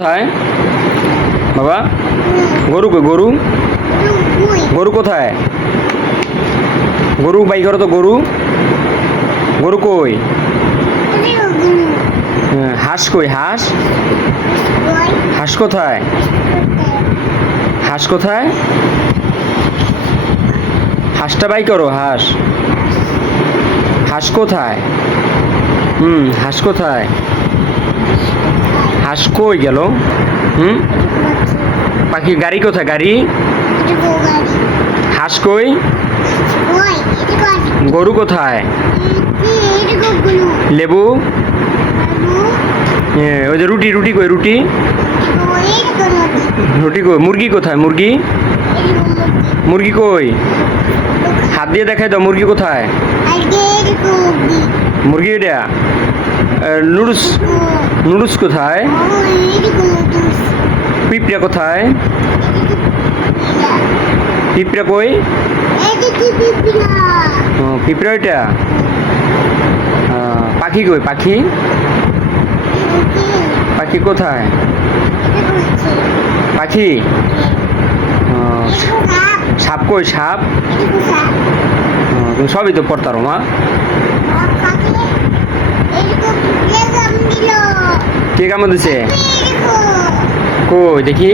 কোথায় বাবা? গরু কই গরু? গরু কোথায়? গরু বাই করো তো। গরু গরু কই? হাঁস কই? হাঁস হাঁস কোথায়? হাঁস কোথায়? হাঁসটা বাই করো। হাঁস হাঁস কোথায়? হাঁস কোথায়? হাঁস কই গেল? পাখি গাড়ি কোথায়? গাড়ি হাঁস কই? গরু কোথায়? লেবু ওই যে রুটি রুটি কই? রুটি রুটি কই? মুরগি কোথায়? মুরগি মুরগি কই? হাত দিয়ে দেখাই দাও। মুরগি কোথায়? মুরগি এটা নুডলস নুডলস কোথায়? পিঁপড়া কোথায়? পিঁপড়া কই? পিঁপড়া এটা। পাখি কই? পাখি পাখি কোথায়? পাখি সাপ কই? সাপ তুমি সবই তো পড়তারো মা। কে কামড় দিছে? কই দেখি।